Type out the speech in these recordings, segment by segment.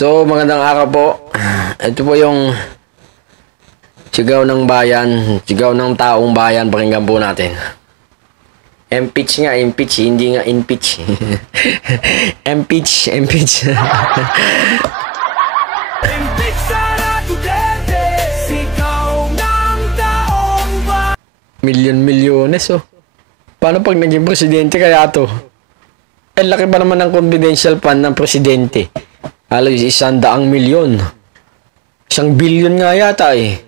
So, magandang araw po. Ito po yung sigaw ng bayan, sigaw ng taong bayan. Pakinggan po natin. Impeach nga, impeach, hindi nga impeach. Impeach. Impeach Sara Duterte, sigaw ng taong bayan. Milyon-milyones, oh. Paano pag naging presidente kaya to? Eh, laki pa naman ng confidential fund ng presidente. Halos 100 milyon. 1 billion nga yata eh.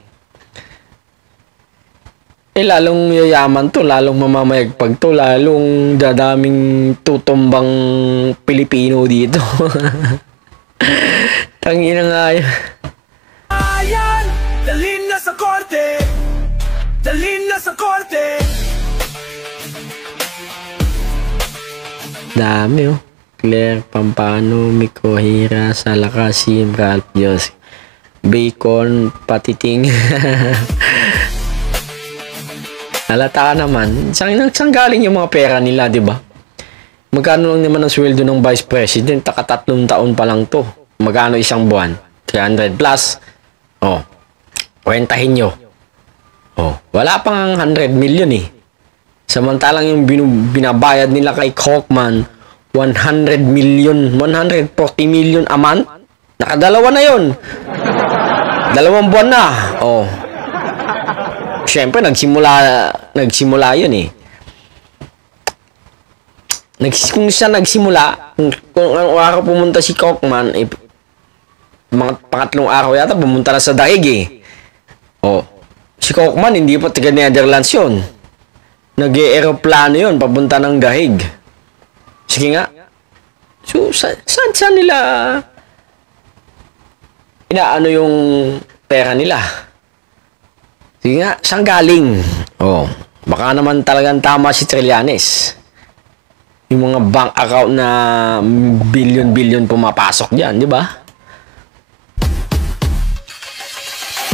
Eh, lalong yayaman to, lalong mamamayagpag to, lalong dadaming tutumbang Pilipino dito. Tangina nga yun. Ayan, dalhin na sa korte. Dalhin na sa korte. Dami oh. Claire Pampano, Miko Hira, Salakasim, Ralph Dios, Bacon, Patiting. Halata naman. Saan galing yung mga pera nila, di ba? Magkano lang naman ang sweldo ng Vice President? Taka-3 taon pa lang to. Magkano isang buwan? 300 plus. Oh. Kwentahin nyo. Oh. Wala pang 100 million eh. Samantalang yung binabayad nila kay Kochman, 100 million, 140 million a month. Nakadalawa na yun. 2 buwan na. Oh. Siyempre, nagsimula yun eh. Kung siya nagsimula, kung ang araw pumunta si Kochman, eh, mga pangatlong araw yata, pumunta na sa daig eh. Oh. Si Kochman, hindi pa taga Netherlands yun. Nag-e-aeroplano yun, papunta ng dahig. Sige nga. So, saan nila inaano yung pera nila? Sige nga, saan galing? Oh, baka naman talagang tama si Trillanes. Yung mga bank account na billion pumapasok dyan, di ba?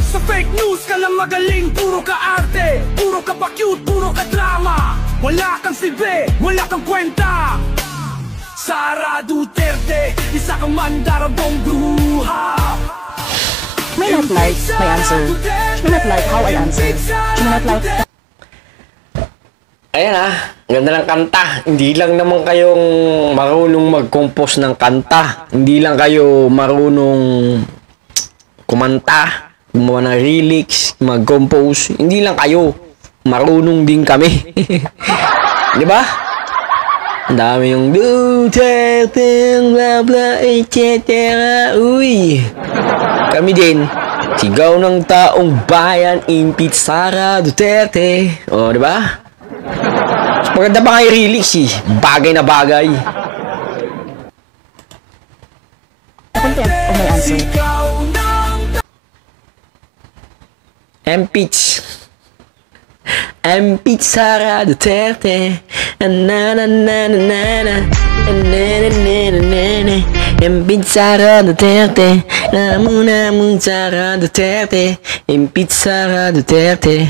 Sa fake news ka lang magaling, puro ka arte, puro ka pa cute, puro ka drama. Wala kang silbi, wala kang kwenta. Sara Duterte, isa kang mandarabong bruha. May not like my answer. She may not like how I answer. She may not like... Ayan ah, ganda ng kanta. Hindi lang naman kayong marunong mag-compose ng kanta. Hindi lang kayo marunong kumanta, gumawa ng lyrics, mag-compose. Hindi lang kayo. Marunong din kami. Di ba? Ang dami yung Duterte, bla bla, etc. Uy. Kami din. Sigaw ng taong bayan, impeach Sara Duterte. O, di ba? Maganda pa kayo lyrics eh. Bagay na bagay. Content of my answer. Impeach. Impeach Sara Duterte. Na na na na na na. Impeach Sara Duterte. Namu Sara Duterte. Impeach Sara Duterte.